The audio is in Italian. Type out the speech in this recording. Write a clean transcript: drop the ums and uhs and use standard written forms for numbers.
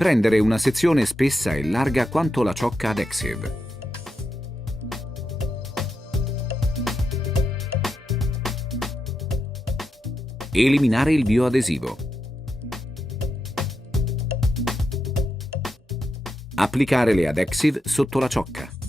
Prendere una sezione spessa e larga quanto la ciocca Adesive. Eliminare il bioadesivo. Applicare le Adesive sotto la ciocca.